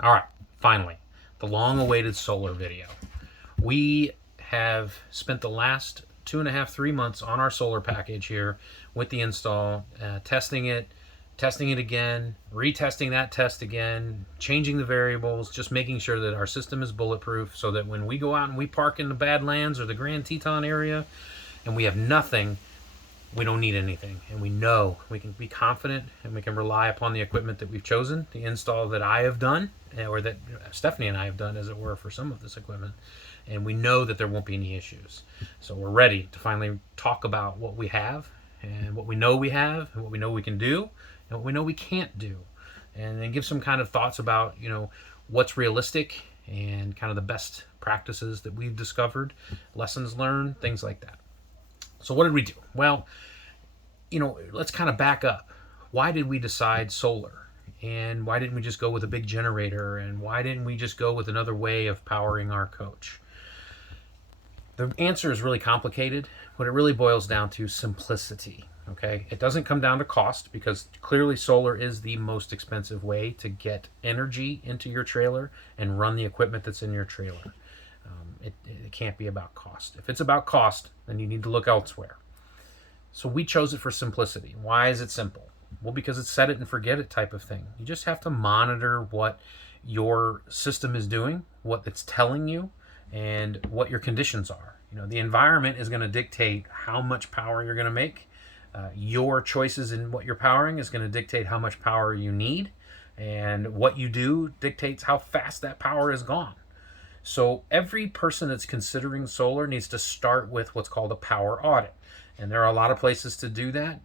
All right, finally, the long-awaited solar video. We have spent the last 2.5, 3 months on our solar package here with the install, testing it again, retesting that test again, changing the variables, just making sure that our system is bulletproof so that when we go out and we park in the Badlands or the Grand Teton area and we have nothing, we don't need anything, and we know we can be confident and we can rely upon the equipment that we've chosen, the install that I have done, or that Stephanie and I have done, as it were, for some of this equipment, and we know that there won't be any issues. So we're ready to finally talk about what we have and what we know we have and what we know we can do and what we know we can't do, and then give some kind of thoughts about what's realistic and kind of the best practices that we've discovered, lessons learned, things like that. So what did we do? Well, let's kind of back up. Why did we decide solar? And why didn't we just go with a big generator? And why didn't we just go with another way of powering our coach? The answer is really complicated. What it really boils down to is simplicity. Okay, it doesn't come down to cost, because clearly solar is the most expensive way to get energy into your trailer and run the equipment that's in your trailer. It can't be about cost. If it's about cost, then you need to look elsewhere. So we chose it for simplicity. Why is it simple? Well, because it's set it and forget it type of thing. You just have to monitor what your system is doing, what it's telling you, and what your conditions are. The environment is going to dictate how much power you're going to make. Your choices in what you're powering is going to dictate how much power you need, and what you do dictates how fast that power is gone. So every person that's considering solar needs to start with what's called a power audit. And there are a lot of places to do that.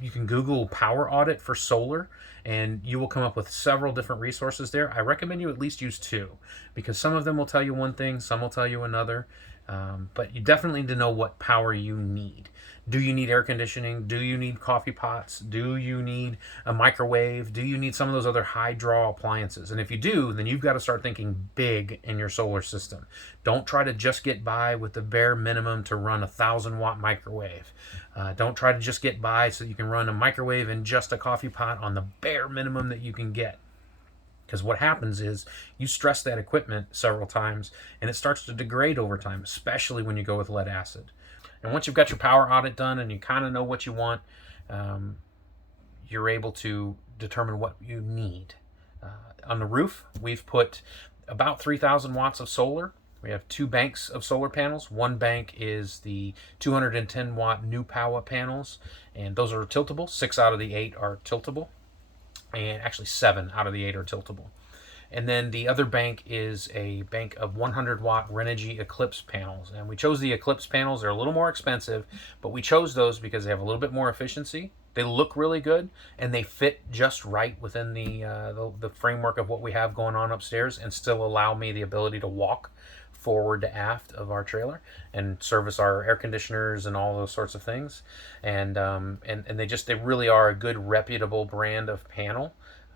You can Google power audit for solar and you will come up with several different resources there. I recommend you at least use two, because some of them will tell you one thing, some will tell you another. But you definitely need to know what power you need. Do you need air conditioning? Do you need coffee pots? Do you need a microwave? Do you need some of those other high draw appliances? And if you do, then you've got to start thinking big in your solar system. Don't try to just get by with the bare minimum to run a 1,000-watt microwave. Don't try to just get by so you can run a microwave and just a coffee pot on the bare minimum that you can get. Because what happens is you stress that equipment several times and it starts to degrade over time, especially when you go with lead acid. And once you've got your power audit done and you kind of know what you want, you're able to determine what you need. On the roof, we've put about 3,000 watts of solar. We have two banks of solar panels. One bank is the 210 watt new power panels, and those are tiltable. 6 out of the 8 are tiltable, and actually 7 out of the 8 are tiltable. And then the other bank is a bank of 100 watt Renogy Eclipse panels. And we chose the Eclipse panels. They're a little more expensive, but we chose those because they have a little bit more efficiency. They look really good, and they fit just right within the framework of what we have going on upstairs, and still allow me the ability to walk forward to aft of our trailer and service our air conditioners and all those sorts of things. And they really are a good, reputable brand of panel.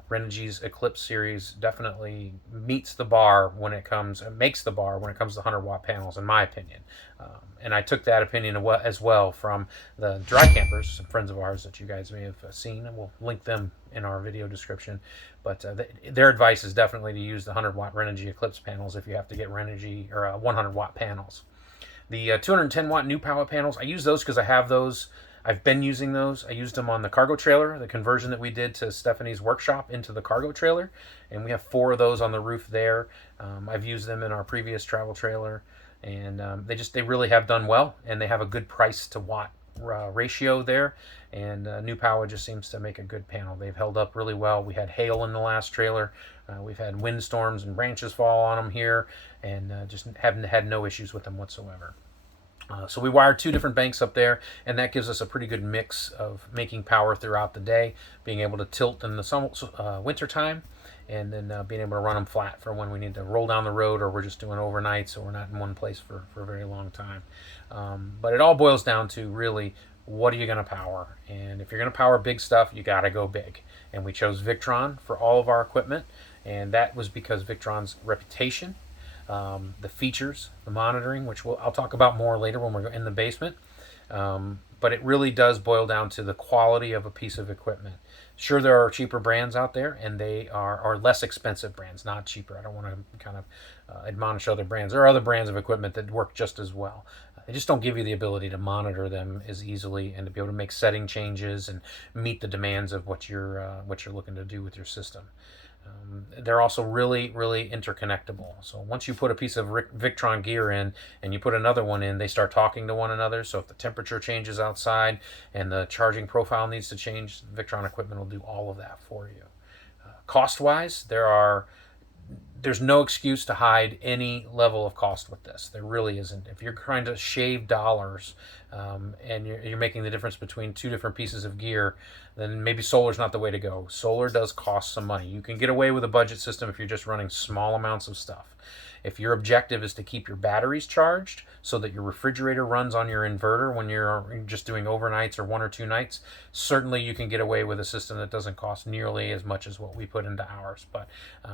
Renogy's Eclipse series definitely makes the bar when it comes to 100 watt panels, in my opinion. And I took that opinion as well from the dry campers, some friends of ours that you guys may have seen, and we'll link them in our video description. But their advice is definitely to use the 100 watt Renogy Eclipse panels if you have to get Renogy or 100 watt panels. The 210 watt new power panels, I use those because I have those. I've been using those. I used them on the cargo trailer, the conversion that we did to Stephanie's workshop into the cargo trailer, and we have 4 of those on the roof there. I've used them in our previous travel trailer, and they really have done well, and they have a good price to watt ratio there, and New Power just seems to make a good panel. They've held up really well. We had hail in the last trailer. We've had windstorms and branches fall on them here, and just haven't had no issues with them whatsoever. So we wired 2 different banks up there, and that gives us a pretty good mix of making power throughout the day, being able to tilt in the winter time, and then being able to run them flat for when we need to roll down the road, or we're just doing overnight, so we're not in one place for a very long time. But it all boils down to really, what are you going to power? And if you're going to power big stuff, you got to go big. And we chose Victron for all of our equipment, and that was because Victron's reputation, the features, the monitoring, which I'll talk about more later when we're in the basement. But it really does boil down to the quality of a piece of equipment. Sure, there are cheaper brands out there, and they are less expensive brands, not cheaper. I don't want to kind of admonish other brands. There are other brands of equipment that work just as well. They just don't give you the ability to monitor them as easily and to be able to make setting changes and meet the demands of what you're looking to do with your system. They're also really, really interconnectable. So once you put a piece of Victron gear in and you put another one in, they start talking to one another. So if the temperature changes outside and the charging profile needs to change, Victron equipment will do all of that for you. Cost-wise, there's no excuse to hide any level of cost with this. There really isn't. If you're trying to shave dollars and you're making the difference between two different pieces of gear, then maybe solar's not the way to go. Solar does cost some money. You can get away with a budget system if you're just running small amounts of stuff. If your objective is to keep your batteries charged so that your refrigerator runs on your inverter when you're just doing overnights or 1 or 2 nights, certainly you can get away with a system that doesn't cost nearly as much as what we put into ours. But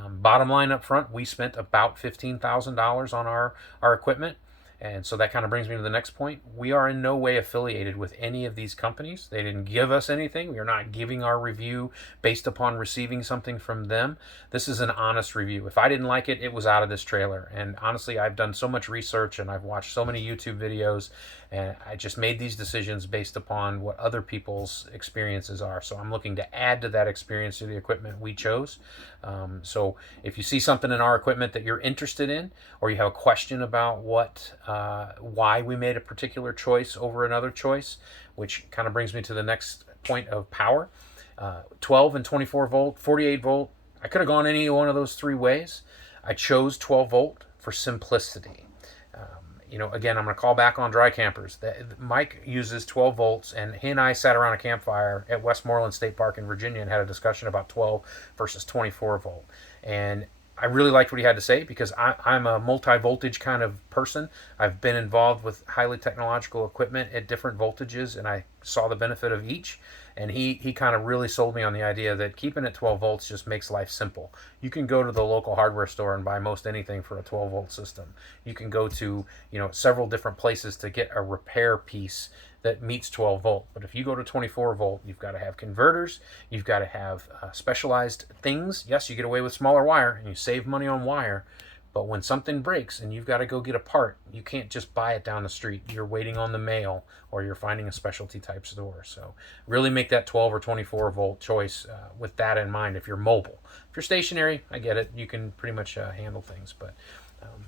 bottom line up front, we spent about $15,000 on our equipment. And so that kind of brings me to the next point. We are in no way affiliated with any of these companies. They didn't give us anything. We are not giving our review based upon receiving something from them. This is an honest review. If I didn't like it, it was out of this trailer. And honestly, I've done so much research and I've watched so many YouTube videos, and I just made these decisions based upon what other people's experiences are. So I'm looking to add to that experience to the equipment we chose. So if you see something in our equipment that you're interested in, or you have a question about why we made a particular choice over another choice, which kind of brings me to the next point of power. 12 and 24 volt, 48 volt. I could have gone any one of those 3 ways. I chose 12 volt for simplicity. Again, I'm going to call back on dry campers. Mike uses 12 volts, and he and I sat around a campfire at Westmoreland State Park in Virginia and had a discussion about 12 versus 24 volt. And I really liked what he had to say because I'm a multi-voltage kind of person. I've been involved with highly technological equipment at different voltages, and I saw the benefit of each. And he kind of really sold me on the idea that keeping it 12 volts just makes life simple. You can go to the local hardware store and buy most anything for a 12 volt system. You can go to several different places to get a repair piece that meets 12 volt. But if you go to 24 volt, you've got to have converters, you've got to have specialized things. Yes, you get away with smaller wire and you save money on wire, but when something breaks and you've got to go get a part, you can't just buy it down the street. You're waiting on the mail, or you're finding a specialty type store. So really make that 12 or 24 volt choice with that in mind if you're mobile. If you're stationary, I get it. You can pretty much handle things, but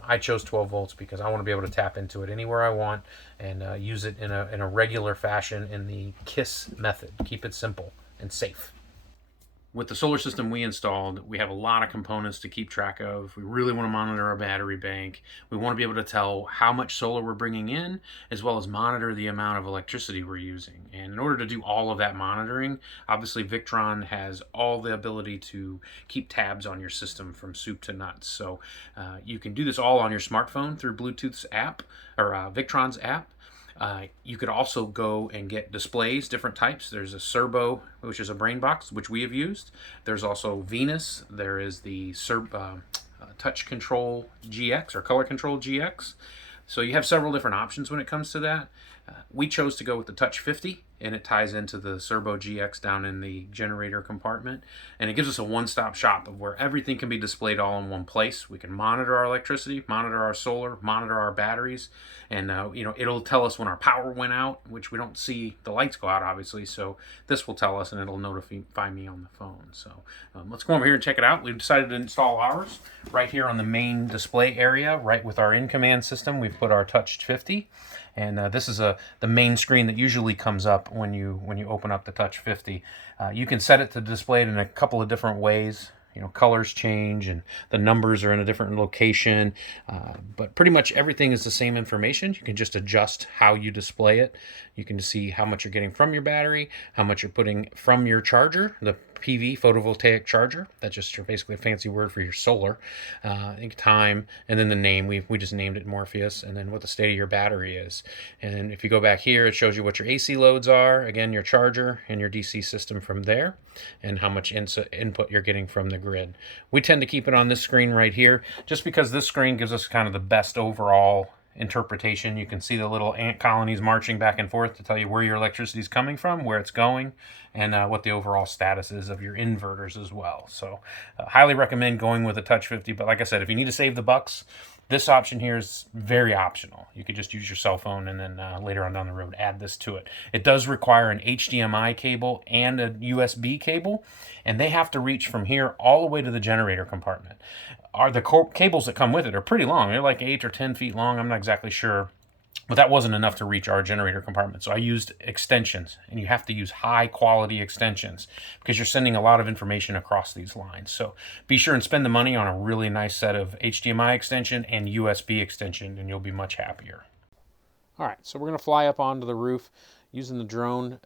I chose 12 volts because I want to be able to tap into it anywhere I want and use it in a regular fashion in the KISS method. Keep it simple and safe. With the solar system we installed, we have a lot of components to keep track of. We really want to monitor our battery bank. We want to be able to tell how much solar we're bringing in, as well as monitor the amount of electricity we're using. And in order to do all of that monitoring, obviously Victron has all the ability to keep tabs on your system from soup to nuts. So you can do this all on your smartphone through Bluetooth's app, or Victron's app. You could also go and get displays, different types. There's a Servo, which is a brain box, which we have used. There's also Venus. There is the Touch Control GX, or Color Control GX. So you have several different options when it comes to that. We chose to go with the Touch 50, and it ties into the Servo GX down in the generator compartment. And it gives us a one-stop shop of where everything can be displayed all in one place. We can monitor our electricity, monitor our solar, monitor our batteries, and it'll tell us when our power went out, which we don't see the lights go out, obviously. So this will tell us, and it'll notify me on the phone. So let's go over here and check it out. We've decided to install ours right here on the main display area, right with our in-command system. We've put our Touch 50. And this is the main screen that usually comes up when you open up the Touch 50. You can set it to display it in a couple of different ways. Colors change and the numbers are in a different location, but pretty much everything is the same information. You can just adjust how you display it. You can see how much you're getting from your battery, how much you're putting from your charger, the PV, photovoltaic charger. That's just basically a fancy word for your solar. Time, and then the name. We just named it Morpheus, and then what the state of your battery is. And if you go back here, it shows you what your AC loads are, again, your charger and your DC system from there, and how much input you're getting from the grid. We tend to keep it on this screen right here, just because this screen gives us kind of the best overall interpretation. You can see the little ant colonies marching back and forth to tell you where your electricity is coming from, where it's going, and what the overall status is of your inverters as well. So highly recommend going with a Touch 50. But like I said, if you need to save the bucks, this option here is very optional. You could just use your cell phone and then later on down the road add this to it. It does require an HDMI cable and a USB cable, and they have to reach from here all the way to the generator compartment. The cables that come with it are pretty long. They're like 8 or 10 feet long. I'm not exactly sure. But that wasn't enough to reach our generator compartment. So I used extensions, and you have to use high quality extensions because you're sending a lot of information across these lines. So be sure and spend the money on a really nice set of HDMI extension and USB extension, and you'll be much happier. All right, so we're going to fly up onto the roof using the drone.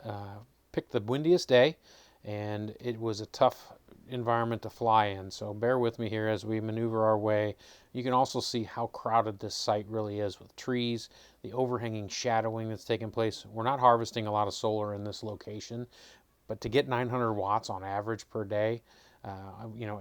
Picked the windiest day, and it was a tough environment to fly in, so bear with me here as we maneuver our way. You can also see how crowded this site really is with trees, the overhanging shadowing that's taking place. We're not harvesting a lot of solar in this location, but to get 900 watts on average per day,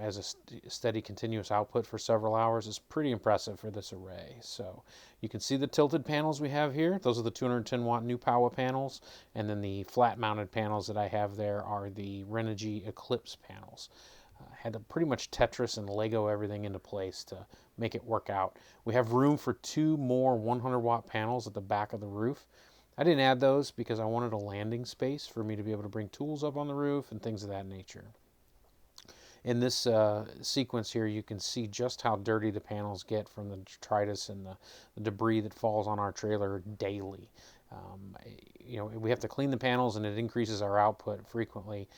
as a steady continuous output for several hours is pretty impressive for this array. So you can see the tilted panels we have here. Those are the 210 watt new power panels, and then the flat mounted panels that I have there are the Renogy Eclipse panels. Had to pretty much Tetris and Lego everything into place to make it work out. We have room for 2 more 100 watt panels at the back of the roof. I didn't add those because I wanted a landing space for me to be able to bring tools up on the roof and things of that nature. In this sequence here, you can see just how dirty the panels get from the detritus and the debris that falls on our trailer daily. We have to clean the panels, and it increases our output frequently,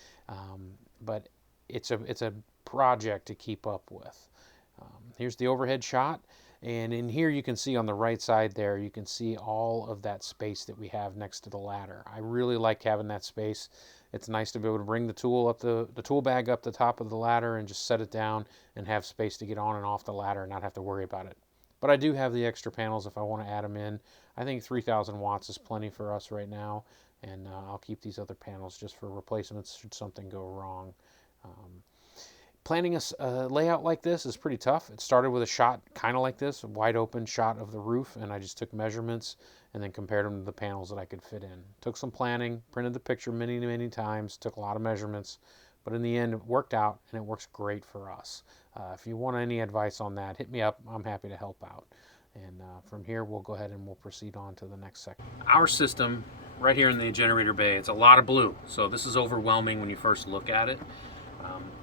but it's a project to keep up with. Here's the overhead shot, and in here you can see on the right side there, you can see all of that space that we have next to the ladder. I really like having that space. It's nice to be able to bring the tool up the tool bag up the top of the ladder and just set it down and have space to get on and off the ladder and not have to worry about it. But I do have the extra panels if I want to add them in. I think 3,000 watts is plenty for us right now, and I'll keep these other panels just for replacements should something go wrong. Planning a layout like this is pretty tough. It started with a shot kind of like this, a wide open shot of the roof, and I just took measurements and then compared them to the panels that I could fit in. Took some planning, printed the picture many times, took a lot of measurements, but in the end it worked out, and it works great for us. If you want any advice on that, hit me up. I'm happy to help out. And from here, we'll go ahead and we'll proceed on to the next section. Our system, right here in the generator bay, it's a lot of blue, so this is overwhelming when you first look at it.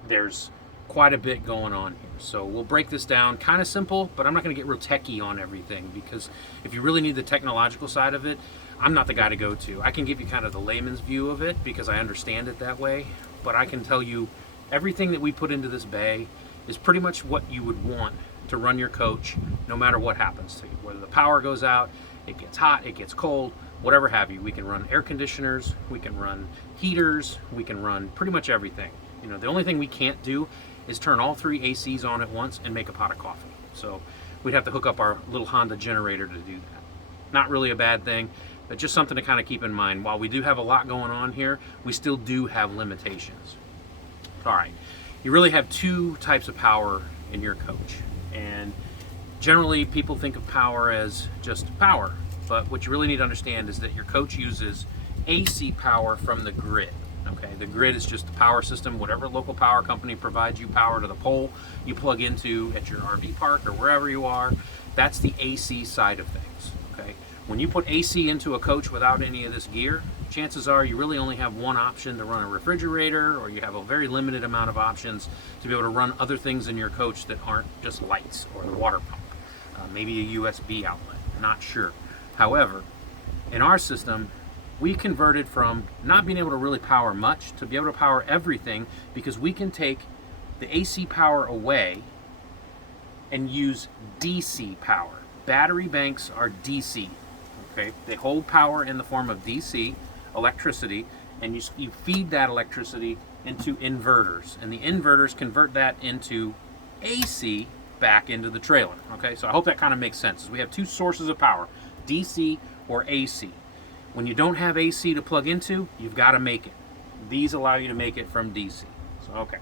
There's quite a bit going on here. So we'll break this down kind of simple, but I'm not going to get real techie on everything, because if you really need the technological side of it, I'm not the guy to go to. I can give you kind of the layman's view of it because I understand it that way, but I can tell you everything that we put into this bay is pretty much what you would want to run your coach no matter what happens to you. Whether the power goes out, it gets hot, it gets cold, whatever have you. We can run air conditioners, we can run heaters, we can run pretty much everything. The only thing we can't do is turn all 3 ACs on at once and make a pot of coffee. So we'd have to hook up our little Honda generator to do that. Not really a bad thing, but just something to kind of keep in mind. While we do have a lot going on here, we still do have limitations. All right, you really have 2 types of power in your coach. And generally people think of power as just power, but what you really need to understand is that your coach uses AC power from the grid. Okay, the grid is just the power system. Whatever local power company provides you power to the pole you plug into at your RV park or wherever you are, that's the AC side of things. Okay, when you put AC into a coach without any of this gear, chances are you really only have one option to run a refrigerator, or you have a very limited amount of options to be able to run other things in your coach that aren't just lights or the water pump. Maybe a USB outlet, not sure. However, in our system, we converted from not being able to really power much to be able to power everything, because we can take the AC power away and use DC power. Battery banks are DC. Okay, they hold power in the form of DC electricity, and you feed that electricity into inverters, and the inverters convert that into AC back into the trailer. Okay, so I hope that kind of makes sense. We have 2 sources of power, DC or AC. When you don't have AC to plug into, you've got to make it. These allow you to make it from DC. So, okay.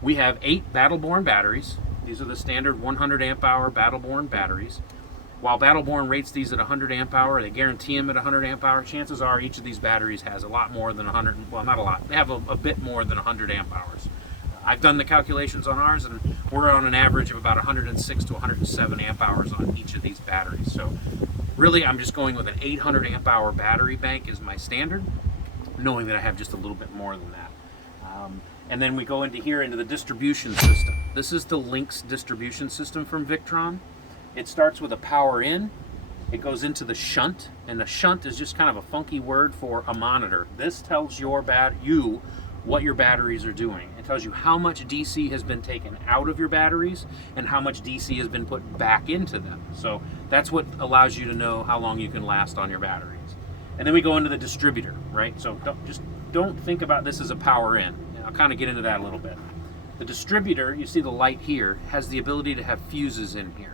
We have 8 Battleborn batteries. These are the standard 100 amp hour Battleborn batteries. While Battleborn rates these at 100 amp hour, they guarantee them at 100 amp hour, chances are each of these batteries has a lot more than 100, well, not a lot, they have a bit more than 100 amp hours. I've done the calculations on ours, and we're on an average of about 106 to 107 amp hours on each of these batteries. So really, I'm just going with an 800 amp hour battery bank is my standard, knowing that I have just a little bit more than that. And then we go into here into the distribution system. This is the Lynx distribution system from Victron. It starts with a power in, it goes into the shunt, and the shunt is just kind of a funky word for a monitor. This tells you what your batteries are doing. It tells you how much DC has been taken out of your batteries and how much DC has been put back into them. So that's what allows you to know how long you can last on your batteries. And then we go into the distributor, right? So don't think about this as a power in. I'll kind of get into that a little bit. The distributor, you see the light here, has the ability to have fuses in here.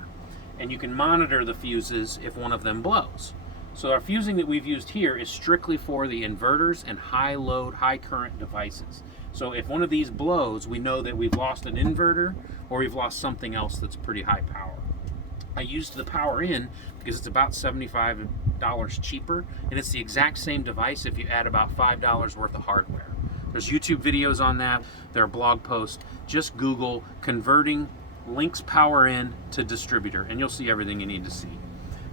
And you can monitor the fuses if one of them blows. So our fusing that we've used here is strictly for the inverters and high load, high current devices. So if one of these blows, we know that we've lost an inverter or we've lost something else that's pretty high power. I used the power in because it's about $75 cheaper, and it's the exact same device if you add about $5 worth of hardware. There's YouTube videos on that, there are blog posts. Just Google converting Lynx power in to distributor and you'll see everything you need to see.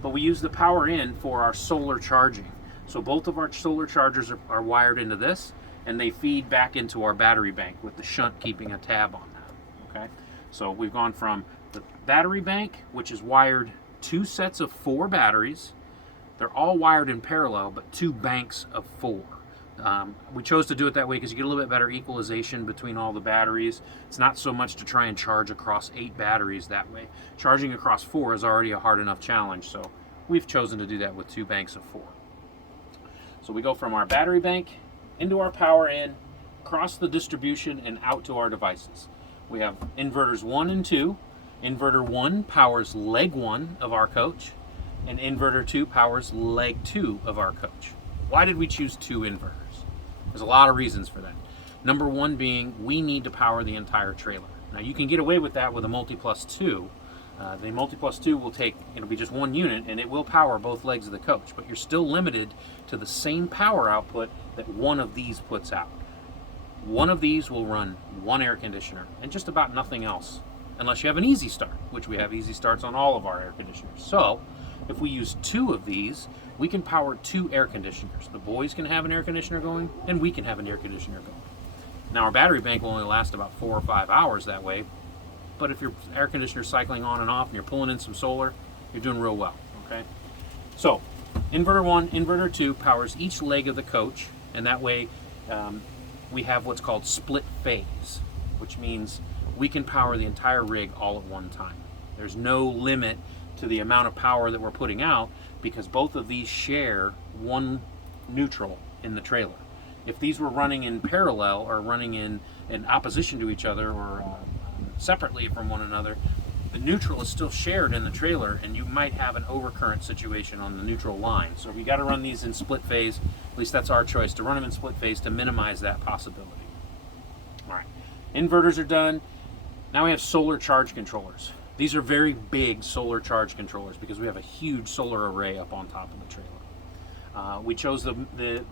But we use the power in for our solar charging. So both of our solar chargers are wired into this, and they feed back into our battery bank with the shunt keeping a tab on that. Okay, so we've gone from the battery bank, which is wired 2 sets of 4 batteries. They're all wired in parallel, but 2 banks of 4. We chose to do it that way because you get a little bit better equalization between all the batteries. It's not so much to try and charge across 8 batteries that way. Charging across 4 is already a hard enough challenge, so we've chosen to do that with 2 banks of 4. So we go from our battery bank into our power in, across the distribution, and out to our devices. We have inverters 1 and 2. Inverter 1 powers leg 1 of our coach, and inverter 2 powers leg 2 of our coach. Why did we choose 2 inverters? There's a lot of reasons for that. Number 1 being we need to power the entire trailer. Now you can get away with that with a Multi Plus 2. The Multi Plus 2 will it'll be just 1 unit and it will power both legs of the coach, but you're still limited to the same power output that one of these puts out. One of these will run 1 air conditioner and just about nothing else, unless you have an Easy Start, which we have Easy Starts on all of our air conditioners. So if we use 2 of these, we can power 2 air conditioners. The boys can have an air conditioner going, and we can have an air conditioner going. Now our battery bank will only last about 4 or 5 hours that way, but if your air conditioner is cycling on and off and you're pulling in some solar, you're doing real well, okay? So, inverter 1, inverter 2 powers each leg of the coach, and that way we have what's called split phase, which means we can power the entire rig all at one time. There's no limit to the amount of power that we're putting out because both of these share one neutral in the trailer. If these were running in parallel or running in opposition to each other or separately from one another, the neutral is still shared in the trailer and you might have an overcurrent situation on the neutral line. So we got to run these in split phase. At least that's our choice, to run them in split phase to minimize that possibility. All right, inverters are done. Now we have solar charge controllers. These are very big solar charge controllers because we have a huge solar array up on top of the trailer. We chose the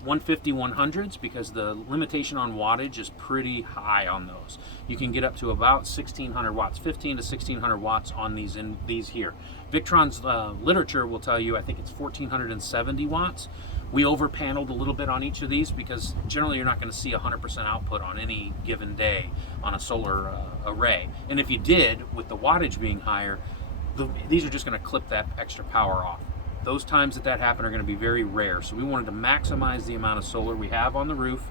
150-100s because the limitation on wattage is pretty high on those. You can get up to about 1,600 watts, 15 to 1,600 watts on these here. Victron's literature will tell you, I think it's 1,470 watts. We over-paneled a little bit on each of these because generally you're not going to see 100% output on any given day on a solar array. And if you did, with the wattage being higher, these are just going to clip that extra power off. Those times that happen are going to be very rare. So we wanted to maximize the amount of solar we have on the roof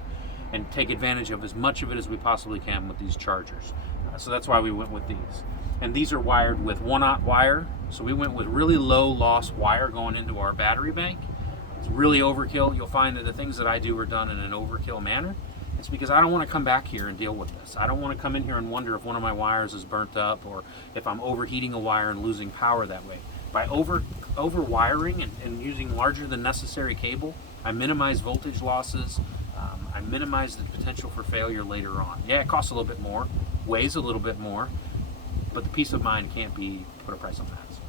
and take advantage of as much of it as we possibly can with these chargers. So that's why we went with these. And these are wired with 1/0 wire. So we went with really low loss wire going into our battery bank. It's really overkill. You'll find that the things that I do are done in an overkill manner. It's because I don't want to come back here and deal with this. I don't want to come in here and wonder if one of my wires is burnt up or if I'm overheating a wire and losing power that way. By over wiring and using larger than necessary cable, I minimize voltage losses. I minimize the potential for failure later on. Yeah, it costs a little bit more, weighs a little bit more, but the peace of mind can't be put a price on that. So.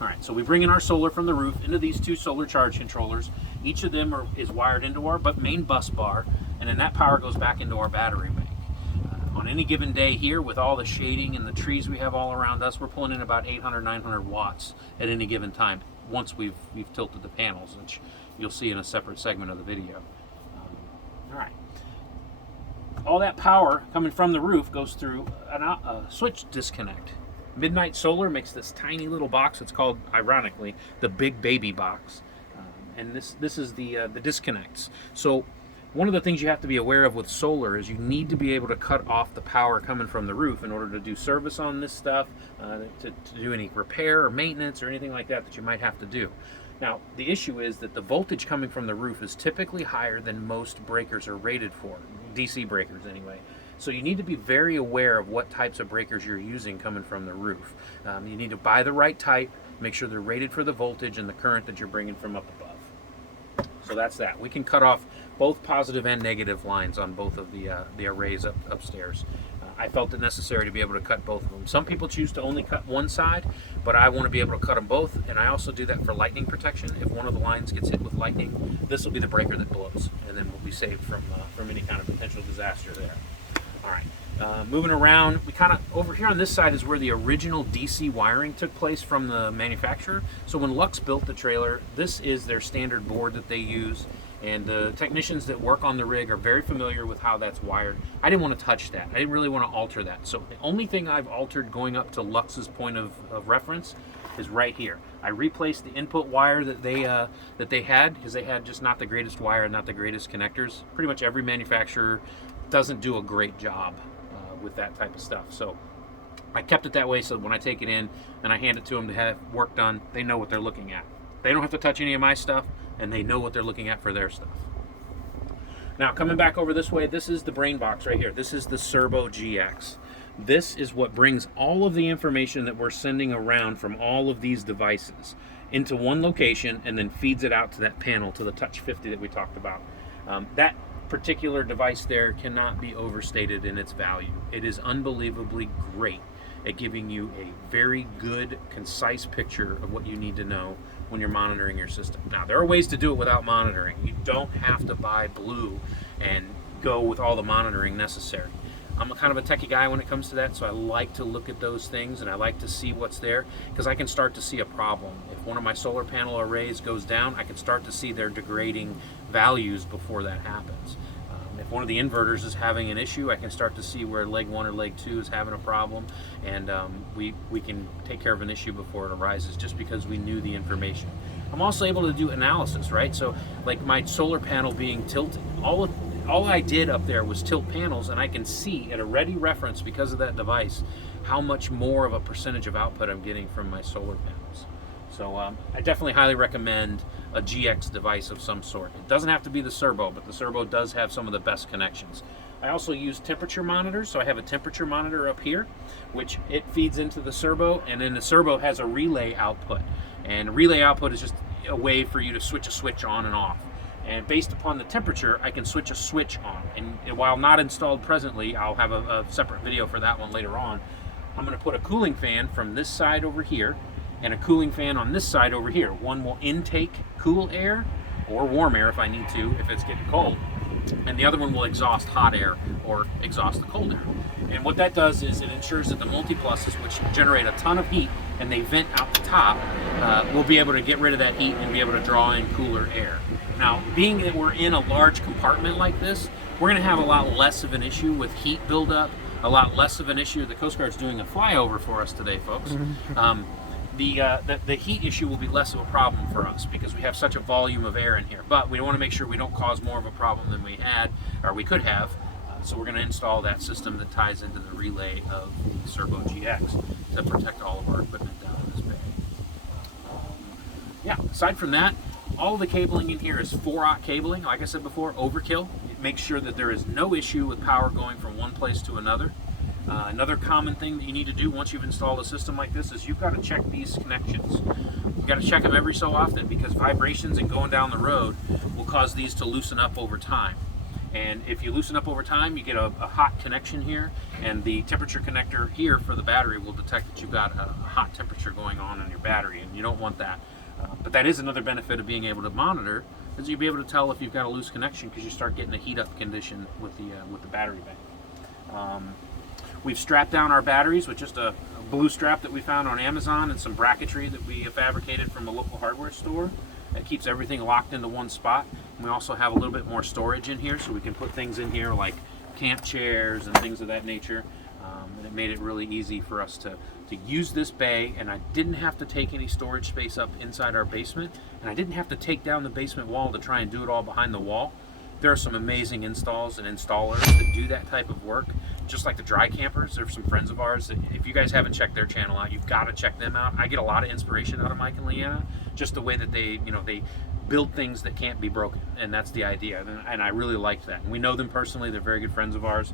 All right, so we bring in our solar from the roof into these two solar charge controllers. Each of them is wired into our main bus bar, and then that power goes back into our battery bank. On any given day here, with all the shading and the trees we have all around us, we're pulling in about 800, 900 watts at any given time once we've tilted the panels, which you'll see in a separate segment of the video. All right. All that power coming from the roof goes through a switch disconnect. Midnight Solar makes this tiny little box. It's called, ironically, the Big Baby Box. And this is the disconnects. So one of the things you have to be aware of with solar is you need to be able to cut off the power coming from the roof in order to do service on this stuff, to do any repair or maintenance or anything like that you might have to do. Now, the issue is that the voltage coming from the roof is typically higher than most breakers are rated for, DC breakers anyway. So you need to be very aware of what types of breakers you're using coming from the roof. You need to buy the right type, make sure they're rated for the voltage and the current that you're bringing from up above. So that's that. We can cut off both positive and negative lines on both of the arrays upstairs. I felt it necessary to be able to cut both of them. Some people choose to only cut one side, but I want to be able to cut them both, and I also do that for lightning protection. If one of the lines gets hit with lightning, this will be the breaker that blows, and then we'll be saved from any kind of potential disaster there. All right, moving around, we kind of, over here on this side is where the original DC wiring took place from the manufacturer. So when Luxe built the trailer, this is their standard board that they use, and the technicians that work on the rig are very familiar with how that's wired. I didn't want to touch that. I didn't really want to alter that. So the only thing I've altered going up to Luxe's point of reference is right here. I replaced the input wire that they had, because they had just not the greatest wire and not the greatest connectors. Pretty much every manufacturer doesn't do a great job with that type of stuff. So I kept it that way, so when I take it in and I hand it to them to have work done, they know what they're looking at. They don't have to touch any of my stuff, and they know what they're looking at for their stuff. Now, coming back over this way, this is the brain box right here. This is the Servo GX. This is what brings all of the information that we're sending around from all of these devices into one location and then feeds it out to that panel, to the Touch 50 that we talked about. That particular device there cannot be overstated in its value. It is unbelievably great at giving you a very good, concise picture of what you need to know when you're monitoring your system. Now, there are ways to do it without monitoring. You don't have to buy blue and go with all the monitoring necessary. I'm a kind of a techie guy when it comes to that, so I like to look at those things and I like to see what's there, because I can start to see a problem. If one of my solar panel arrays goes down, I can start to see their degrading values before that happens. If one of the inverters is having an issue, I can start to see where leg 1 or leg 2 is having a problem, and we can take care of an issue before it arises just because we knew the information. I'm also able to do analysis, right? So like my solar panel being tilted, all I did up there was tilt panels, and I can see at a ready reference, because of that device, how much more of a percentage of output I'm getting from my solar panels. So I definitely highly recommend a GX device of some sort. It doesn't have to be the Servo, but the Servo does have some of the best connections. I also use temperature monitors, so I have a temperature monitor up here, which it feeds into the Servo, and then the Servo has a relay output. And relay output is just a way for you to switch a switch on and off. And based upon the temperature, I can switch a switch on. And while not installed presently, I'll have a separate video for that one later on. I'm going to put a cooling fan from this side over here and a cooling fan on this side over here. One will intake cool air or warm air if I need to, if it's getting cold, and the other one will exhaust hot air or exhaust the cold air. And what that does is it ensures that the multi-pluses, which generate a ton of heat and they vent out the top, will be able to get rid of that heat and be able to draw in cooler air. Now, being that we're in a large compartment like this, we're going to have a lot less of an issue with heat buildup, a lot less of an issue. The Coast Guard's doing a flyover for us today, folks. The heat issue will be less of a problem for us because we have such a volume of air in here. But we want to make sure we don't cause more of a problem than we had, or we could have. So we're going to install that system that ties into the relay of the Servo GX to protect all of our equipment down in this bay. Yeah, aside from that, all the cabling in here is 4-aught cabling. Like I said before, overkill. It makes sure that there is no issue with power going from one place to another. Another common thing that you need to do once you've installed a system like this is you've got to check these connections. You've got to check them every so often because vibrations and going down the road will cause these to loosen up over time. And if you loosen up over time, you get a hot connection here, and the temperature connector here for the battery will detect that you've got a hot temperature going on in your battery, and you don't want that. But that is another benefit of being able to monitor, is you'll be able to tell if you've got a loose connection, because you start getting a heat up condition with the battery bank. We've strapped down our batteries with just a blue strap that we found on Amazon and some bracketry that we fabricated from a local hardware store. That keeps everything locked into one spot. And we also have a little bit more storage in here, so we can put things in here like camp chairs and things of that nature. And it made it really easy for us to use this bay, and I didn't have to take any storage space up inside our basement, and I didn't have to take down the basement wall to try and do it all behind the wall. There are some amazing installs and installers that do that type of work, just like the Dry Campers. They're some friends of ours that, if you guys haven't checked their channel out, you've got to check them out. I get a lot of inspiration out of Mike and Leanna, just the way that they build things that can't be broken, and that's the idea, and I really like that. And we know them personally. They're very good friends of ours.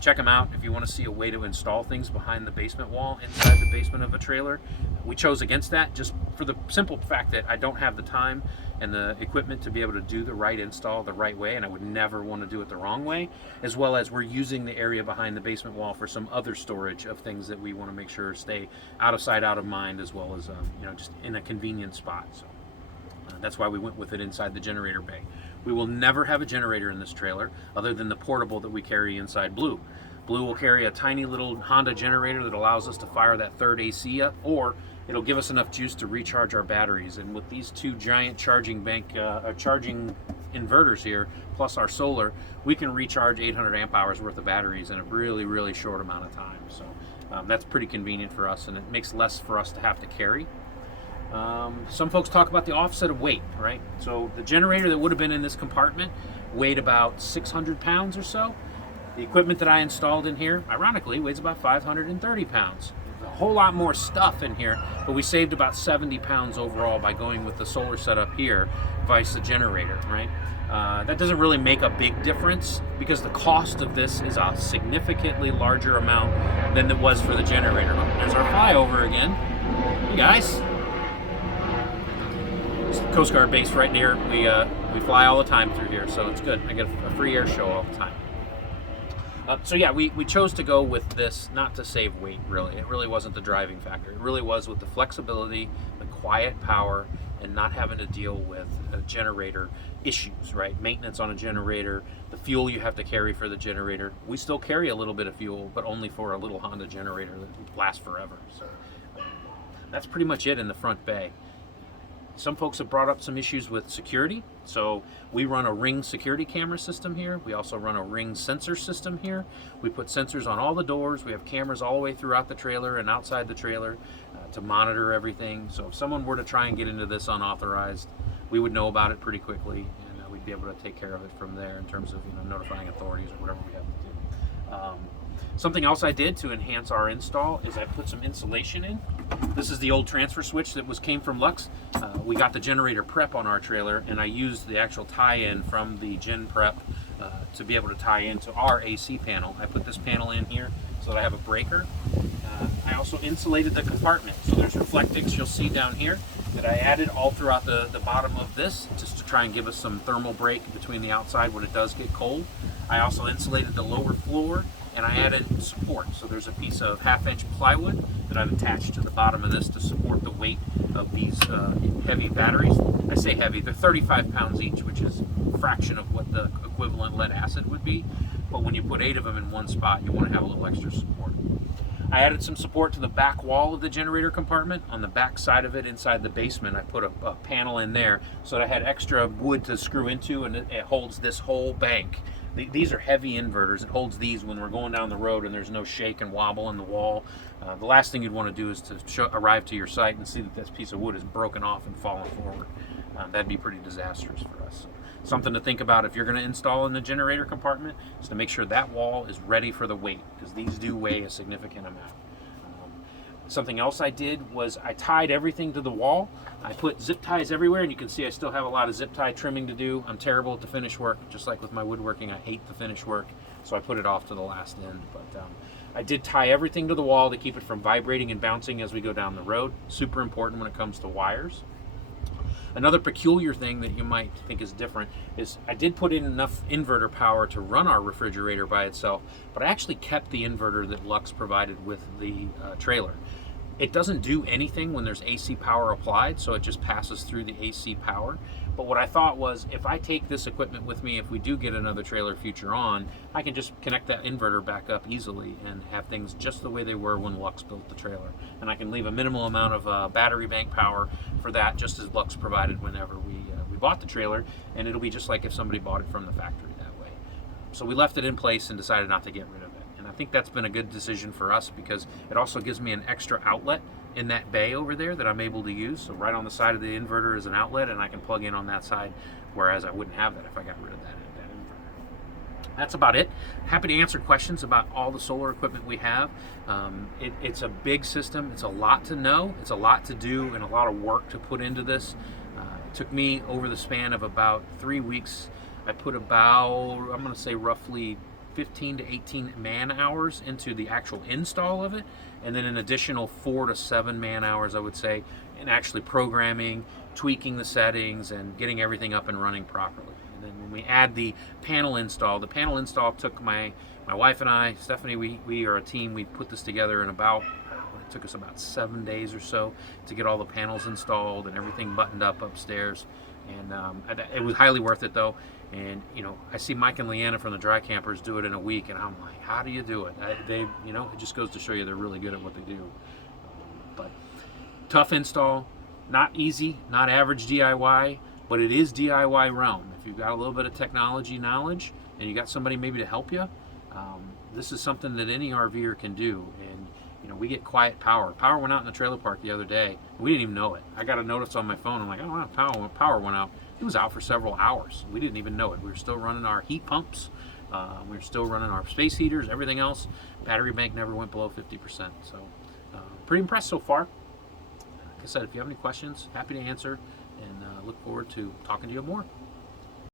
Check them out if you want to see a way to install things behind the basement wall inside the basement of a trailer. We chose against that just for the simple fact that I don't have the time and the equipment to be able to do the right install the right way, and I would never want to do it the wrong way, as well as we're using the area behind the basement wall for some other storage of things that we want to make sure stay out of sight, out of mind, as well as just in a convenient spot. So that's why we went with it inside the generator bay. We will never have a generator in this trailer other than the portable that we carry inside Blue. Blue will carry a tiny little Honda generator that allows us to fire that third AC up, or it'll give us enough juice to recharge our batteries. And with these two giant charging inverters here, plus our solar, we can recharge 800 amp hours worth of batteries in a really, really short amount of time. So that's pretty convenient for us, and it makes less for us to have to carry. Some folks talk about the offset of weight, right? So the generator that would have been in this compartment weighed about 600 pounds or so. The equipment that I installed in here, ironically, weighs about 530 pounds. There's a whole lot more stuff in here, but we saved about 70 pounds overall by going with the solar setup here, vice the generator, right? That doesn't really make a big difference because the cost of this is a significantly larger amount than it was for the generator. There's our flyover again. Hey guys. Coast Guard base right near. We fly all the time through here, so it's good. I get a free air show all the time. So yeah, we chose to go with this not to save weight, really. It really wasn't the driving factor. It really was with the flexibility, the quiet power, and not having to deal with generator issues, right? Maintenance on a generator, the fuel you have to carry for the generator. We still carry a little bit of fuel, but only for a little Honda generator that lasts forever. So that's pretty much it in the front bay. Some folks have brought up some issues with security. So we run a Ring security camera system here. We also run a Ring sensor system here. We put sensors on all the doors. We have cameras all the way throughout the trailer and outside the trailer to monitor everything. So if someone were to try and get into this unauthorized, we would know about it pretty quickly, and we'd be able to take care of it from there in terms of notifying authorities or whatever we have to do. Something else I did to enhance our install is I put some insulation in. This is the old transfer switch that came from Luxe. We got the generator prep on our trailer, and I used the actual tie-in from the gen prep to be able to tie into our AC panel. I put this panel in here so that I have a breaker. I also insulated the compartment. So there's reflectix you'll see down here that I added all throughout the bottom of this, just to try and give us some thermal break between the outside when it does get cold. I also insulated the lower floor, and I added support. So there's a piece of 1/2-inch plywood that I've attached to the bottom of this to support the weight of these heavy batteries. I say heavy, they're 35 pounds each, which is a fraction of what the equivalent lead acid would be. But when you put 8 of them in one spot, you want to have a little extra support. I added some support to the back wall of the generator compartment. On the back side of it, inside the basement, I put a panel in there so that I had extra wood to screw into, and it holds this whole bank. These are heavy inverters. It holds these when we're going down the road and there's no shake and wobble in the wall. The last thing you'd want to do is to arrive to your site and see that this piece of wood is broken off and fallen forward. That'd be pretty disastrous for us. So, something to think about if you're going to install in the generator compartment is to make sure that wall is ready for the weight, because these do weigh a significant amount. Something else I did was I tied everything to the wall. I put zip ties everywhere, and you can see I still have a lot of zip tie trimming to do. I'm terrible at the finish work, just like with my woodworking. I hate the finish work, so I put it off to the last end. But I did tie everything to the wall to keep it from vibrating and bouncing as we go down the road. Super important when it comes to wires. Another peculiar thing that you might think is different is I did put in enough inverter power to run our refrigerator by itself, but I actually kept the inverter that Luxe provided with the trailer. It doesn't do anything when there's AC power applied, so it just passes through the AC power. But what I thought was, if I take this equipment with me, if we do get another trailer future on, I can just connect that inverter back up easily and have things just the way they were when Luxe built the trailer. And I can leave a minimal amount of battery bank power for that, just as Luxe provided whenever we bought the trailer, and it'll be just like if somebody bought it from the factory that way. So we left it in place and decided not to get rid of it. And I think that's been a good decision for us because it also gives me an extra outlet in that bay over there that I'm able to use. So right on the side of the inverter is an outlet, and I can plug in on that side, whereas I wouldn't have that if I got rid of that inverter. That's about it. Happy to answer questions about all the solar equipment we have. It's a big system. It's a lot to know. It's a lot to do and a lot of work to put into this. It took me over the span of about 3 weeks. I put about, I'm going to say roughly 15 to 18 man hours into the actual install of it, and then an additional 4 to 7 man hours, I would say, in actually programming, tweaking the settings, and getting everything up and running properly. And then when we add the panel install took my wife and I, Stephanie, we are a team. We put this together in about, it took us about 7 days or so to get all the panels installed and everything buttoned up upstairs. And it was highly worth it though. And you know, I see Mike and Leanna from the Dry Campers do it in a week, and I'm like, how do you do it? They, you know, it just goes to show you they're really good at what they do. But tough install, not easy, not average DIY, but it is DIY realm. If you've got a little bit of technology knowledge and you got somebody maybe to help you, this is something that any RVer can do. And you know, we get quiet power. Power went out in the trailer park the other day. We didn't even know it. I got a notice on my phone. I'm like, oh wow, power went out. It was out for several hours. We didn't even know it. We were still running our heat pumps. We were still running our space heaters, everything else. Battery bank never went below 50%. So pretty impressed so far. Like I said, if you have any questions, happy to answer, and look forward to talking to you more.